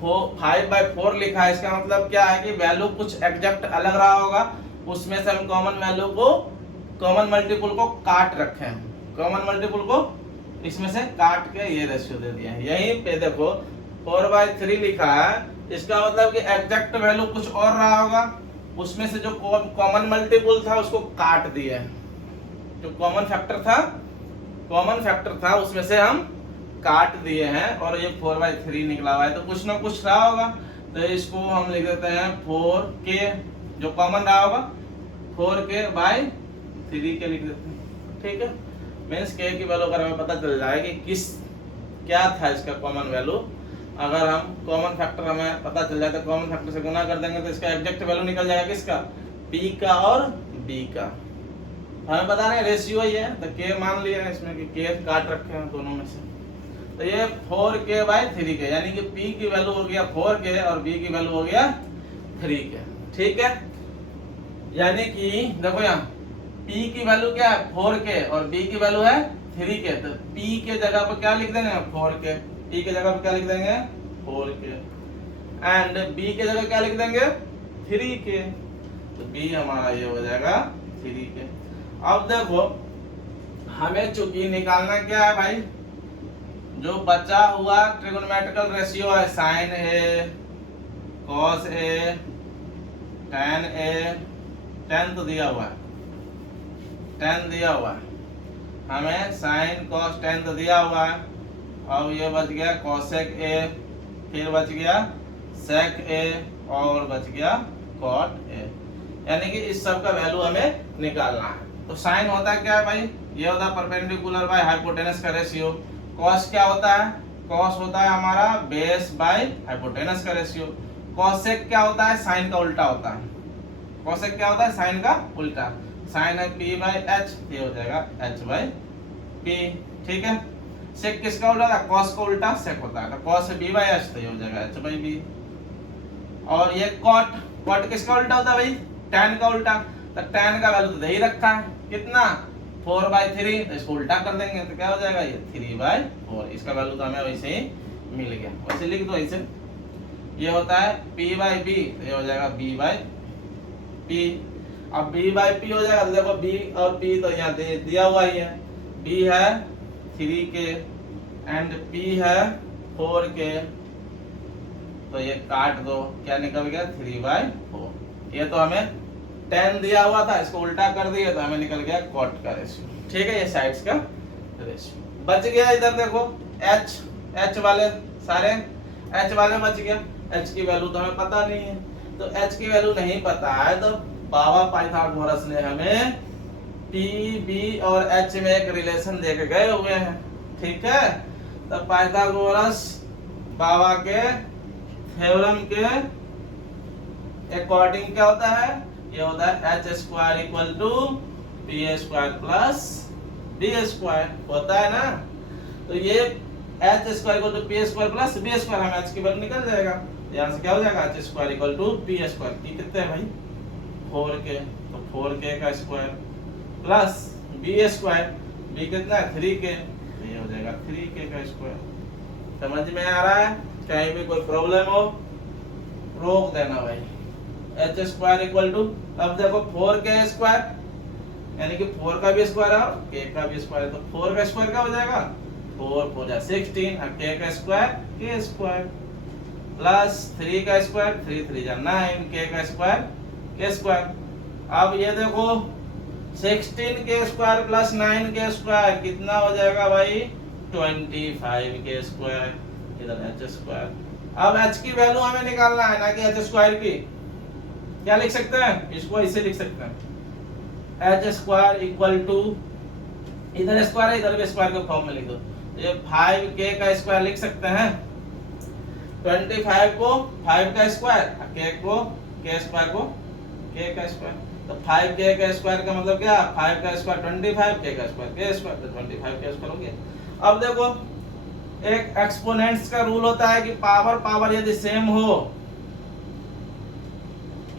5/4 लिखा है, इसका मतलब क्या है कि वैल्यू कुछ एग्जैक्ट अलग रहा होगा, उसमें से हम कॉमन वैल्यू को, कॉमन मल्टीपल को काट रखे हैं, कॉमन मल्टीपल को इसमें से काट के ये रेशियो दे दिया है। यहीं पे देखो 4/3 लिखा है, इसका मतलब कि एग्जैक्ट वैल्यू कुछ और रहा होगा, उसमें से जो कॉमन मल्टीपल था उसको काट दिया, जो कॉमन फैक्टर था उसमें से हम काट दिए हैं, और ये 4/3 निकला हुआ है, तो कुछ ना कुछ रहा होगा। तो इसको हम लिख देते हैं 4k, जो कॉमन रहा होगा 4k/3 के लिख देते हैं, ठीक है। मीन्स k की वैल्यू अगर हमें पता चल जाए कि क्या था इसका कॉमन वैल्यू, अगर हम कॉमन फैक्टर हमें पता चल जाए तो कॉमन फैक्टर से गुना कर देंगे, तो इसका एग्जैक्ट वैल्यू निकल जाएगा किसका, p का और b का। हमें पता नहीं रेशियो ही है, तो k मान लिया है इसमें कि k काट रखे हैं दोनों में से, तो ये 4k/3k, यानी कि p की वैल्यू हो गया 4k और b की वैल्यू हो गया 3k, ठीक है। यानी कि देखो यहाँ p की वैल्यू क्या है 4k और b की वैल्यू है 3k, तो p के जगह पर क्या लिख देंगे 4k, p के जगह पर क्या लिख देंगे 4k, एंड b के जगह क्या लिख देंगे 3k, तो b हमारा ये हो जाएगा 3k। अब देखो हमें चूंकि निकालना क्या है भाई, जो बचा हुआ ट्रिगोनोमेट्रिकल रेशियो है sin a, cos a, tan a, tan तो दिया हुआ है, tan दिया हुआ है हमें, sin cos tan तो दिया हुआ है। अब ये बच गया cosec a, फिर बच गया sec a और बच गया cot a, यानी कि इस सब का वैल्यू हमें निकालना है। तो sin होता है क्या है भाई, ये होता है परपेंडिकुलर बाय हाइपोटेनस का रेशियो। cos क्या होता है, cos होता है हमारा बेस बाय हाइपोटेनस का रेशियो। cosec क्या होता है, sin का उल्टा होता है, cosec क्या होता है sin का उल्टा, sin है p/h, ये हो जाएगा h/p, ठीक है। sec किसका उल्टा था, cos का उल्टा sec होता है, तो cos है b/h, तो ये हो जाएगा h/b। और ये cot किसका उल्टा होता है भाई, tan का उल्टा, तो tan का वैल्यू तो दे ही रखा है, कितना 4/3, तो इसको उल्टा कर देंगे तो क्या हो जाएगा ये 3/4, इसका वैल्यू तो हमें वैसे ही मिल गया, वैसे लिख दो ऐसे। ये होता है p/b, तो ये हो जाएगा b/p। अब b/p हो जाएगा, तो देखो b और p तो यहाँ दिया हुआ ही है, b है 3k एंड p है 4k, तो ये काट दो, क्या निकल गया 3/4। ये तो हमें tan दिया हुआ था, इसको उल्टा कर दिए तो हमें निकल गया cot का रेशियो, ठीक है, ये साइड्स का रेशियो बच गया। इधर देखो h वाले सारे h वाले बच गया, h की वैल्यू तो हमें पता नहीं है, तो h की वैल्यू नहीं पता है, तो बाबा पाइथागोरस ने हमें p b और h में एक रिलेशन देके गए हुए हैं, ठीक है। तो पाइथागोरस बाबा के थ्योरम के अकॉर्डिंग क्या होता है, ये होता है h² = p² प्लस b² होता है ना, तो ये h² = p² प्लस b², हमें h की वैल्यू निकल जाएगा, यहाँ से क्या हो जाएगा h² = p², की कितने है भाई 4k, तो 4k का स्क्वायर प्लस b² b कितना है 3k, तो ये हो जाएगा 3k का स्क्वायर, समझ में आ रहा है? कहीं भी कोई प्रॉब्लम हो रोक देना भाई। एच स्क्वायर इक्वल टू, अब देखो 4k² यानी कि 4 का भी स्क्वायर है और k का भी स्क्वायर है, तो 4 का स्क्वायर क्या हो जाएगा? 4 4 जा 16 और k का स्क्वायर k² प्लस 3 का स्क्वायर 3 3 जा 9 k का स्क्वायर k²। अब ये देखो 16k² प्लस 9k² कितना हो जाएगा भाई? 25k²। इधर h²। अब h की वैल्यू हमें निकालना है ना कि h² की। क्या लिख सकते हैं इसको? इसे लिख सकते हैं h² इक्वल टू, इधर स्क्वायर है इधर भी स्क्वायर के फॉर्म में लिख दो, ये 5k का स्क्वायर लिख सकते हैं। 25 को 5 का स्क्वायर, k को k² को k का स्क्वायर, तो 5k का स्क्वायर का मतलब क्या? 5 का स्क्वायर 25, k का स्क्वायर k², तो 25k² हो गया। अब देखो एक एक्सपोनेंट्स का रूल होता है कि पावर यदि सेम हो,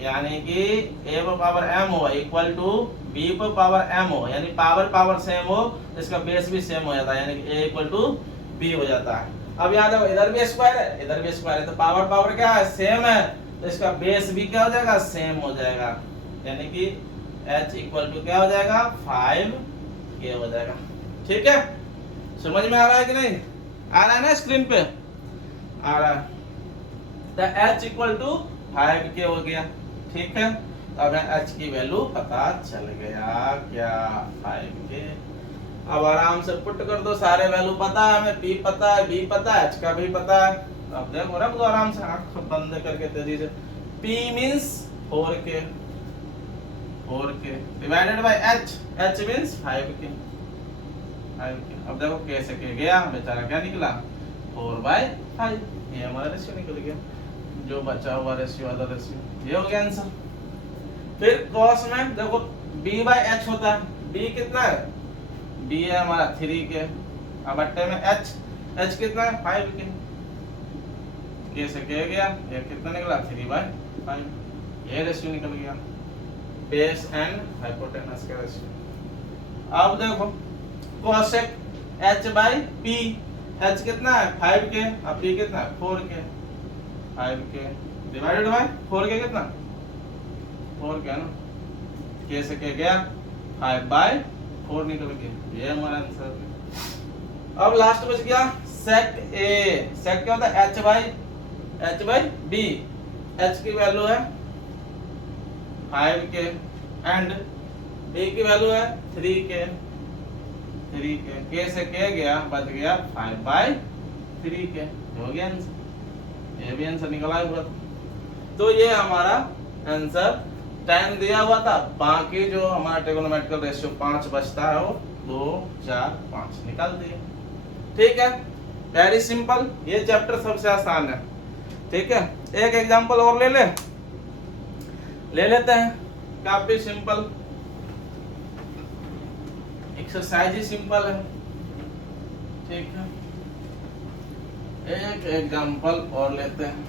यानी कि a पर पावर m हो इक्वल टू b पर पावर m हो, यानी पावर सेम हो तो इसका बेस भी सेम हो जाता है, यानी कि a इक्वल टू b हो जाता है। अब यहाँ देखो इधर भी स्क्वायर है इधर भी स्क्वायर है, तो पावर क्या है? सेम है, तो इसका बेस भी क्या हो जाएगा? सेम हो जाएगा, यानी कि h इक्वल टू क्या हो जाएगा? 5k हो जाएगा। ठीक है, समझ में आ रहा है कि नहीं? आ रहा है ना स्क्रीन पे? आ रहा है। तो h इक्वल टू 5k हो गया। ठीक है, तो अब h की वैल्यू पता चल गया क्या? 5k। अब आराम से पुट कर दो, सारे वैल्यू पता है हमें, p पता है, b पता है, h का भी पता है। अब देखो रख दो आराम से, आंख बंद करके तेजी से। p means 4k divided by h means 5k। अब देखो k से k गया, बेचारा क्या निकला? 4/5। ये हमारा रेशियो निकल गया, जो बचा हुआ रेशियो वाला रेशियो, ये हो गया आंसर। फिर क्रॉस में देखो b/h होता है, b कितना है? b है हमारा 3k, अब बट्टे में h कितना है? 5k। k से k गया, ये कितना निकला? 3/5। ये रेशियो निकल गया, बेस एंड हाइपोटेनस का रेशियो। अब देखो कोसेक h/p, h कितना है? 5k, अब p कितना है? 4k। 5k divided by 4k कितना? 4k ना, k से k गया, 5/4 निकल गया, ये हमारा आंसर है। अब लास्ट बच गया सेक a। सेक क्या होता है? h/b। h की वैल्यू है 5k एंड b की वैल्यू है 3k। k से k गया, बच गया 5/3k, हो गया आंसर। ये भी आंसर निकला हुआ। तो ये हमारा आंसर 10 दिया हुआ था, बाकी जो हमारा ट्रिगोनोमेट्रिकल रेशियो 5 बचता है वो 2 4 5 निकाल दिए। ठीक है, वेरी सिंपल, ये चैप्टर सबसे आसान है। ठीक है, एक एग्जांपल और ले लेते हैं, काफी सिंपल एक्सरसाइज ही सिंपल है। ठीक है, एक एग्जांपल और लेते हैं।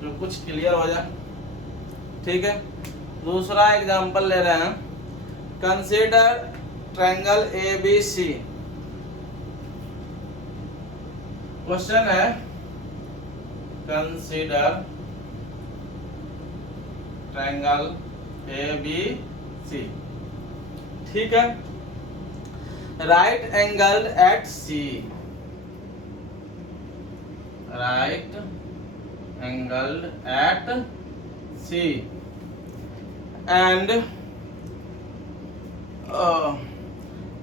जो कुछ क्लियर हो जाए। ठीक है, दूसरा एग्जांपल ले रहे हैं, कंसीडर ट्रायंगल ABC। क्वेश्चन है कंसीडर ट्रायंगल ABC। ठीक है, right angle at C, right angle at C and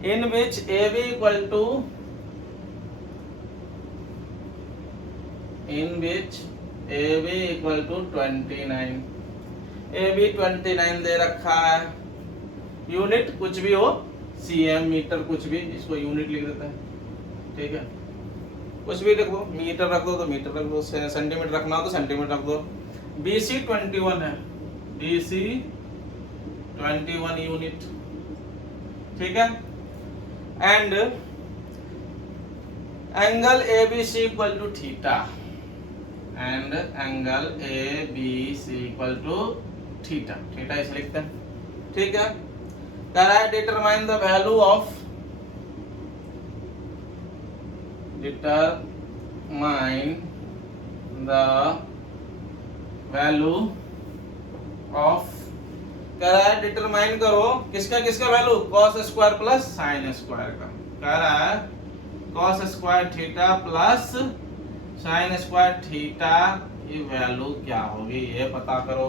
in which AB equal to, in which AB equal to 29। AB 29 दे रखा है, यूनिट कुछ भी हो, cm मीटर कुछ भी, इसको यूनिट लिख देते हैं। ठीक है, कुछ भी रख दो, मीटर रख दो तो मीटर रख दो, सेंटीमीटर रखना हो तो सेंटीमीटर रख दो। BC 21 है, BC 21 यूनिट। ठीक है, and angle ABC equal to theta, and angle ABC equal to theta. Theta इसे लिखते हैं, ठीक है, कह रहा है determine the value of, determine the value of, कह रहा है डिटरमाइन करो किसका किसका value, cos square plus sine square का। कह रहा है cos square theta plus sine square theta की वैल्यू क्या होगी ये पता करो।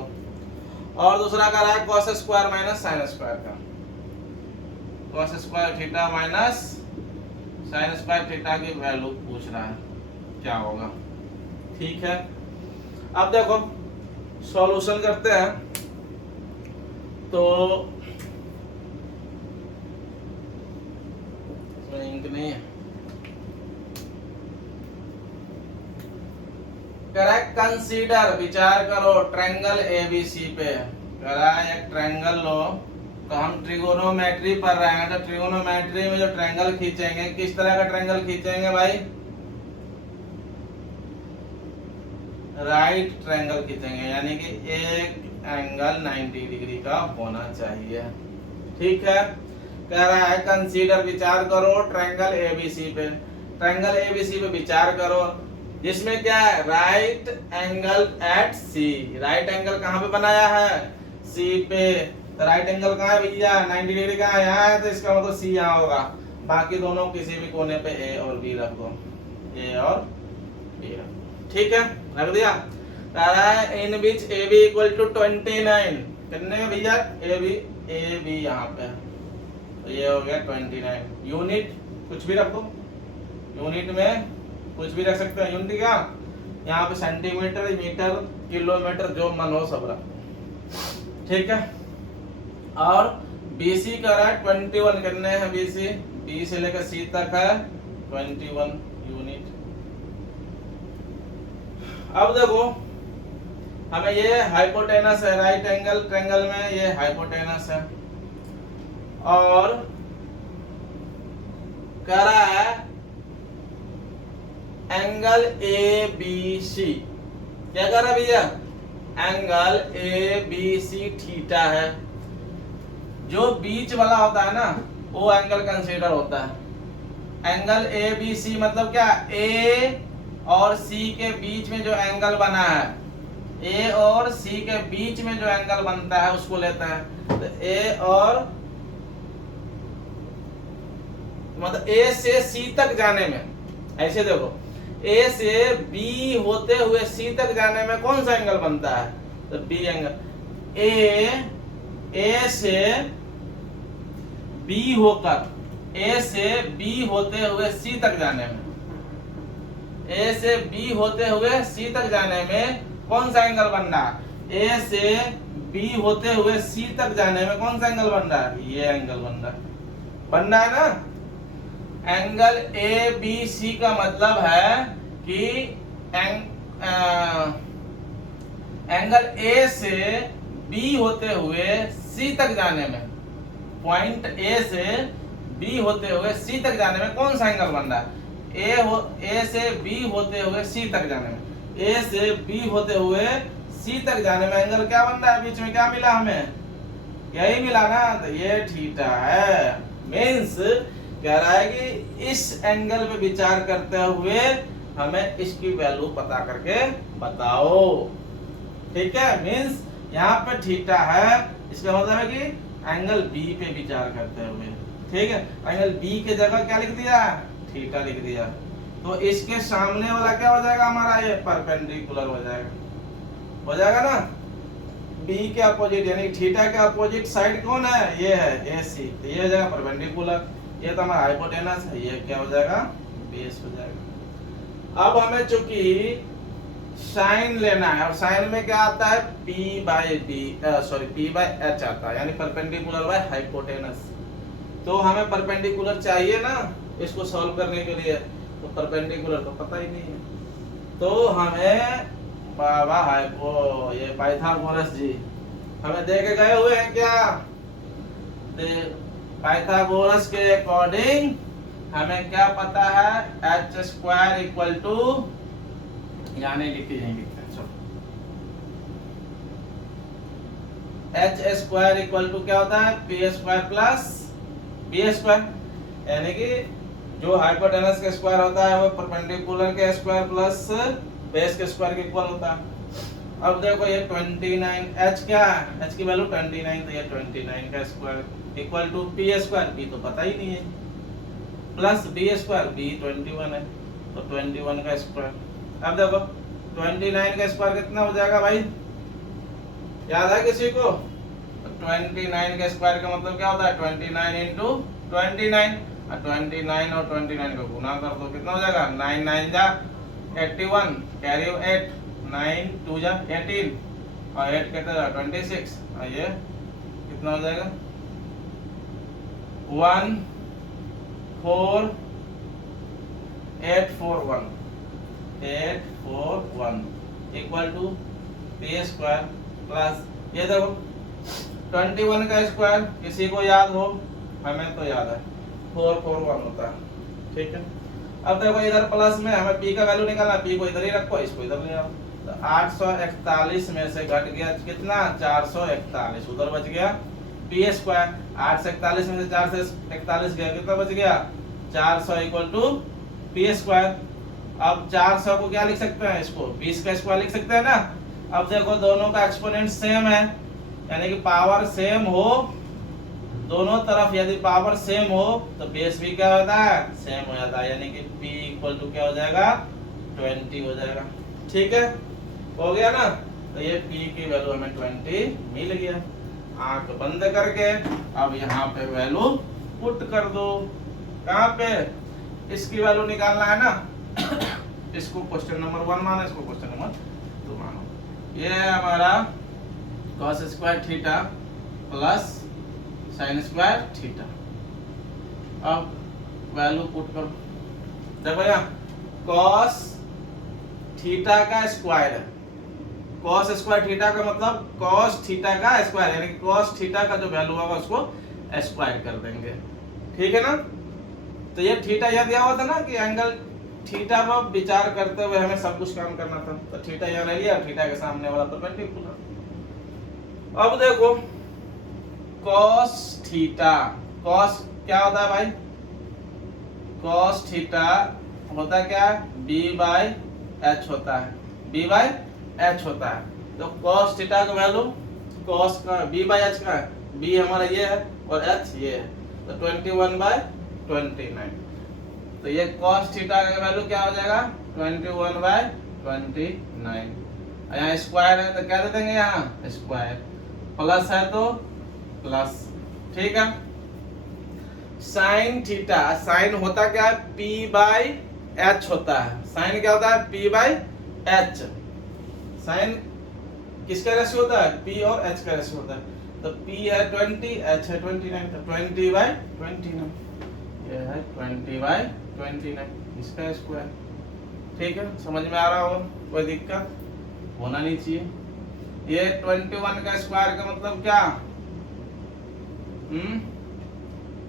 और दूसरा कह रहा है cos square minus sine square का, cos square theta minus sine square theta की वैल्यू पूछ रहा है क्या होगा। ठीक है, अब देखो सॉल्यूशन करते हैं। तो इसमें इंक नहीं है। कह रहा है कंसीडर, विचार करो ट्रायंगल एबीसी पे। कह रहा है एक ट्रायंगल लो, तो हम ट्रिगोनोमेट्री पढ़ रहे हैं, तो ट्रिगोनोमेट्री में जो ट्रायंगल खींचेंगे किस तरह का ट्रायंगल खींचेंगे भाई, राइट ट्रायंगल खींचेंगे, यानी कि एक एंगल 90 डिग्री का होना चाहिए। ठीक है, कह रहा है कंसीडर, विचार करो ट्रायंगल एबीसी पे। ट्रायंगल एबीसी पे विचार करो जिसमें क्या है, राइट एंगल एट सी। राइट एंगल कहाँ पे बनाया है, सी पे। तो राइट एंगल कहाँ है भैया, 90 डिग्री कहाँ है, यहाँ है, तो इसका मतलब सी यहाँ होगा। बाकी दोनों किसी भी कोने पे ए और बी रख दो, ए और बी रख दो। ठीक है, रख दिया। कह रहा है इन विच ए बी इक्वल टू 29, कितने में भैया, ए बी यहाँ पे, तो ये हो गया 29। यूनिट कुछ भी रख दो, यूनिट में कुछ भी रख सकते हैं। यूनिट क्या, यहाँ पे सेंटीमीटर, मीटर, किलोमीटर, जो मन हो सब रख। ठीक है, और BC का रहा है 21, कितने हैं BC, B से लेकर C तक है 21 यूनिट। अब देखो हमें ये हाइपोटेनस है, राइट एंगल ट्रायंगल में ये हाइपोटेनस है, और कह रहा है एंगल ABC, क्या कर रहा है भैया, एंगल ABC थीटा है। जो बीच वाला होता है ना वो एंगल कंसीडर होता है। एंगल ABC मतलब क्या, A और C के बीच में जो एंगल बना है, A और C के बीच में जो एंगल बनता है उसको लेते हैं। तो A और मतलब A से C तक जाने में, ऐसे देखो A से B होते हुए C तक जाने में कौन सा एंगल बनता है, तो B एंगल। A से B होकर, A से B होते हुए C तक जाने में, A से B होते हुए C तक जाने में कौन सा एंगल बन रहा है, A से B होते हुए C तक जाने में कौन सा एंगल बन रहा है, ये एंगल बन रहा है ना। एंगल ABC का मतलब है कि एंगल A से B होते हुए C तक जाने में, पॉइंट A से B होते हुए C तक जाने में कौन सा एंगल बन रहा है, A से B होते हुए C तक जाने में, A से B होते हुए C तक जाने में एंगल क्या बन रहा है, बीच में क्या मिला हमें, यही मिला ना, तो ये थीटा है। मीन्स कह रहा है कि इस एंगल पे विचार करते हुए हमें इसकी वैल्यू पता करके बताओ। ठीक है, मीन्स यहाँ पे थीटा है, इसका मतलब है कि एंगल B पे विचार करते हुए। ठीक है, एंगल B के जगह क्या लिख दिया, थीटा लिख दिया। तो इसके सामने वाला क्या हो जाएगा हमारा, ये परपेंडिकुलर हो जाएगा ना। B के अपोजिट यानी थीटा के अपोजिट साइड कौन है, ये है AC, तो ये हो जाएगा परपेंडिकुलर। ये तो हमारा हाइपोटेनस है, ये क्या हो जाएगा, बेस हो जाएगा। अब हमें चूंकि साइन लेना है, और साइन में क्या आता है, P बाय H आता है, यानी परपेंडिकुलर बाय हाइपोटेनस। तो हमें परपेंडिकुलर चाहिए ना इसको सॉल्व करने के लिए, तो परपेंडिकुलर तो पता ही नहीं है। तो हमें बाबा ये पाइथागोरस जी हमें दे के गए हुए हैं क्या, पाइथागोरस के अकॉर्डिंग हमें क्या पता है, h² इक्वल टू, यानी लिखते हैं, एच स्क्वायर इक्वल टू क्या होता है, P square plus B square, यानी कि जो हाइपोटेनस का स्क्वायर होता है वो परपेंडिकुलर के स्क्वायर प्लस बेस के स्क्वायर के इक्वल होता है। अब देखो ये 29, एच क्या है, एच की वैल्यू 29, तो ये 29 का square equal to P square, P तो पता ही नहीं है, प्लस बी स्क्वायर, बी 21 है, तो 21 का स्क्वायर। अब देखो 29 का स्क्वायर कितना हो जाएगा भाई, याद है किसी को? 29 का स्क्वायर का मतलब क्या होता है, 29 इंटू 29, 29 और 29 को गुना कर दो, कितना हो जाएगा, 9 9 जा 81, कैरी 8, 9 2 जा 18 और 8 कितना जा 26, और ये कितना हो जाएगा 1 4 8 4 1 8 4 1 equal to P square plus ये देखो 21 का स्क्वायर किसी को याद हो, हमें तो याद है 441 होता है, ठीक है। अब देखो इधर प्लस में हमें पी का वैल्यू निकालना, पी को इधर ही रखो, इसको इधर ले आओ, तो 841 में से घट गया कितना 441, उधर बच गया पी स्क्वायर, 8 से 41 में से 4 से 41 गया, कितना बच गया 400 इक्वल टू पी स्क्वायर। अब 400 को क्या लिख सकते हैं, इसको 20 का स्क्वायर लिख सकते हैं ना। अब देखो दोनों का एक्सपोनेंट सेम है, यानी कि पावर सेम हो दोनों तरफ, यदि पावर सेम हो तो बेस भी क्या होता है, सेम हो जाता है, यानी कि p इक्वल टू क्या हो जाएगा 20 हो जाएगा, ठीक है, हो गया ना। तो ये p की वैल्यू हमें 20 मिल गया। आंख बंद करके अब यहाँ पे वैल्यू पुट कर दो, कहाँ पे, इसकी वैल्यू निकालना है ना इसको क्वेश्चन नंबर 1 मानो, इसको क्वेश्चन नंबर 2 मानो। ये है हमारा cos square theta plus sine square theta. अब वैल्यू पुट करो, देखो यहाँ cos थीटा का स्क्वायर है, cos स्क्वायर थीटा का मतलब cos थीटा का स्क्वायर, यानी cos थीटा का जो वैल्यू होगा उसको स्क्वायर कर देंगे, ठीक है ना। तो ये थीटा यह दिया हुआ था ना कि एंगल थीटा पर विचार करते हुए हमें सब कुछ काम करना था, तो थीटा यहाँ ले लिया, थीटा के सामने वाला परपेंडिकुलर। अब देखो cos थीटा, cos क्या होता है भाई, cos थीटा होता क्या है, b बाय h होता है, b बाय h होता है। तो cos थीटा का वैल्यू, cos का b बाय h का है, b हमारा ये है और h ये है, तो 21 बाय 29, तो ये cos थीटा का वैल्यू क्या हो जाएगा 21 बाय 29। यहाँ स्क्वायर है तो क्या दे देंगे, यहाँ स्क्वायर, प्लस है तो प्लस, ठीक है। साइन थीटा, साइन होता क्या है p बाय h होता है, साइन क्या होता है p बाय h, साइन किसका रेशियो होता है, p और h का रेशियो होता है, तो p है 20, h है 29, तो 20 बाय 29, ये है 20 बाय 29 इसका स्क्वायर, ठीक है। समझ में आ रहा हो, कोई दिक्कत होना नहीं चाहिए। ये 21 का स्क्वायर का मतलब क्या,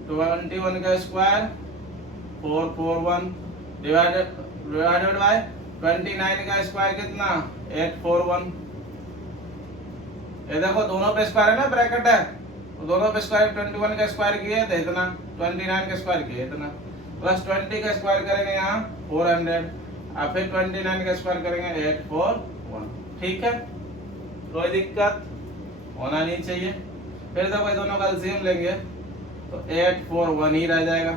21 का स्क्वायर 441 डिवाइडेड बाय 29 का स्क्वायर कितना 841। ये देखो दोनों पे स्क्वायर है ना, ब्रैकेट है, तो दोनों पे स्क्वायर 21 का स्क्वायर किए तो इतना, 29 का स्क्वायर किए इतना, प्लस 20 का स्क्वायर करेंगे यहाँ 400, और फिर 29 का स्क्वायर करेंगे 841, ठीक है, कोई दिक्कत होना नहीं चाहिए। फिर देखो ये दोनों का एलसीएम लेंगे तो 841 ही रह जाएगा,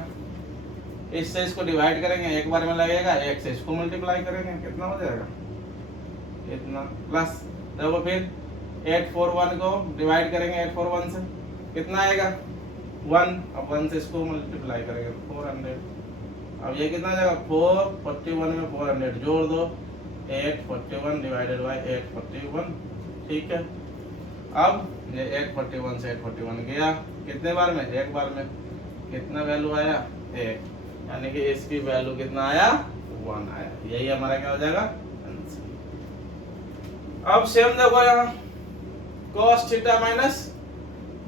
इससे इसको डिवाइड करेंगे, एक बार में लगेगा, एक से इसको मल्टीप्लाई करेंगे, कितना हो जाएगा इतना, प्लस देखो फिर 841 को डिवाइड करेंगे 841 से, कितना आएगा 1, अब 1 से इसको मल्टीप्लाई करेंगे 400, अब ये कितना जाएगा 441 में 400 जोड़ दो, 841 डिवाइडेड बाय 841, ठीक है। अब ये 841 से 841 गया, कितने बार में, एक बार में, कितना वैल्यू आया 1, यानी कि इसकी वैल्यू कितना आया 1 आया, यही हमारा क्या हो जाएगा आंसर। अब सेम देखो यहाँ cos theta minus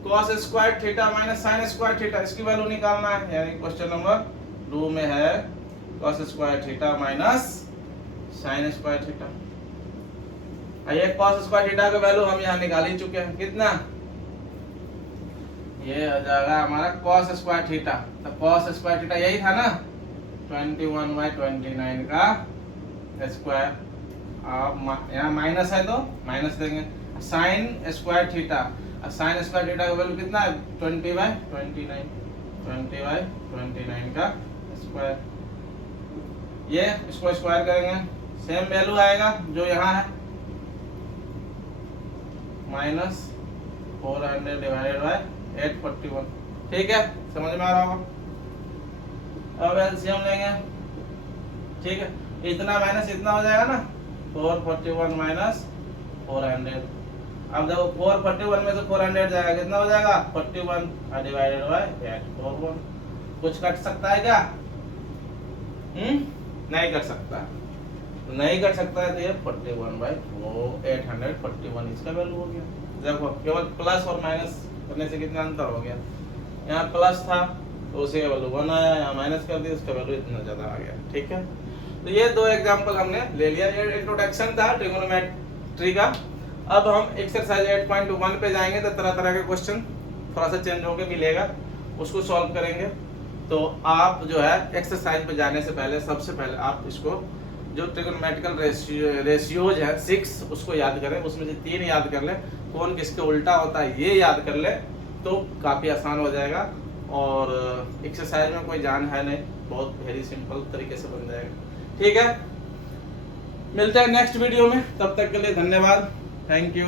cos square theta minus sin square theta, इसकी वैल्यू निकालना है, यानी क्वेश्चन नंबर 2 में है cos square theta minus sin square theta. ये cos स्क्वायर थीटा का वैल्यू हम यहाँ निकाल ही चुके हैं, कितना ये आ जाएगा हमारा cos स्क्वायर थीटा। तो cos स्क्वायर थीटा यही था ना 21/29 का स्क्वायर। अब यहाँ माइनस है तो माइनस देंगे। Sign square theta, sign square theta का वैल्यू कितना है 20/29 का स्क्वायर। ये इसको स्क्वायर करेंगे, सेम वैल्यू आएगा जो यहाँ है -400 डिवाइडेड बाय 841। ठीक है, समझ में आ रहा होगा। अब एलसीएम लेंगे, ठीक है, इतना माइनस इतना हो जाएगा ना 441 माइनस 400। अब देखो 441 में से 400 जाएगा, कितना हो जाएगा 41 डिवाइडेड बाय 841। कुछ कट सकता है क्या? नहीं कर सकता। तो नहीं कर सकता है तो ये 41/841 इसका वैल्यू हो गया। देखो केवल प्लस और माइनस करने से कितना अंतर हो गया। यहाँ प्लस था तो उसी का वैल्यू 1 आया, यहाँ माइनस कर दिया उसका वैल्यू इतना ज्यादा आ गया। ठीक है, तो ये दो एग्जांपल हमने ले लिया। ये इंट्रोडक्शन था ट्रिगोनोमेट्री का। अब हम एक्सरसाइज 8.1 पे जाएंगे तो तरह तरह के क्वेश्चन थोड़ा सा चेंज होके मिलेगा, उसको सॉल्व करेंगे। तो आप जो है एक्सरसाइज पे जाने से पहले सबसे पहले आप इसको जो ट्रिगोनोमेट्रिकल रेशियोज है 6 उसको याद करें, उसमें से 3 याद कर ले, कौन किसके उल्टा होता है ये याद कर ले तो काफ़ी आसान हो जाएगा। और एक्सरसाइज में कोई जान है नहीं, बहुत वेरी सिंपल तरीके से बन जाएगा। ठीक है, मिलते हैं नेक्स्ट वीडियो में, तब तक के लिए धन्यवाद, थैंक यू।